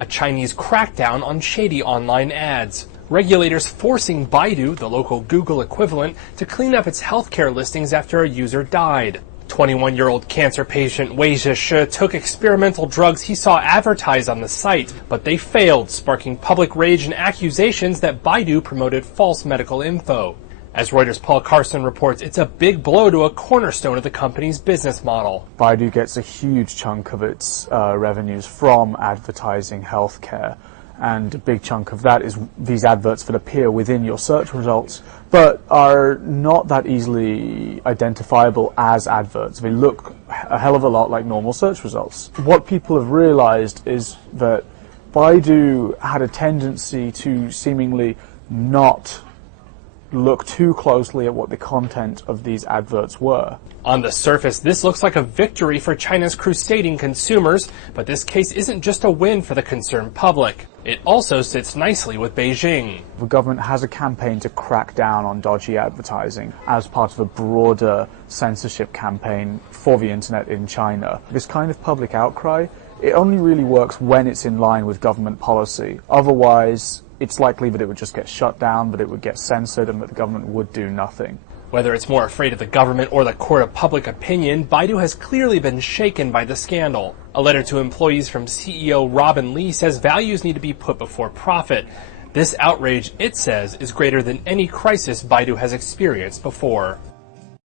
A Chinese crackdown on shady online ads. Regulators forcing Baidu, the local Google equivalent, to clean up its healthcare listings after a user died. 21-year-old cancer patient Wei Zhishi took experimental drugs he saw advertised on the site, but they failed, sparking public rage and accusations that Baidu promoted false medical info. As Reuters' Paul Carson reports, it's a big blow to a cornerstone of the company's business model. Baidu gets a huge chunk of its revenues from advertising healthcare, and a big chunk of that is these adverts that appear within your search results, but are not that easily identifiable as adverts. They look a hell of a lot like normal search results. What people have realized is that Baidu had a tendency to seemingly not look too closely at what the content of these adverts were. On the surface, this looks like a victory for China's crusading consumers, but this case isn't just a win for the concerned public. It also sits nicely with Beijing. The government has a campaign to crack down on dodgy advertising as part of a broader censorship campaign for the internet in China. This kind of public outcry, it only really works when it's in line with government policy. Otherwise, it's likely that it would just get shut down, that it would get censored, and that the government would do nothing. Whether it's more afraid of the government or the court of public opinion, Baidu has clearly been shaken by the scandal. A letter to employees from CEO Robin Li says values need to be put before profit. This outrage, it says, is greater than any crisis Baidu has experienced before.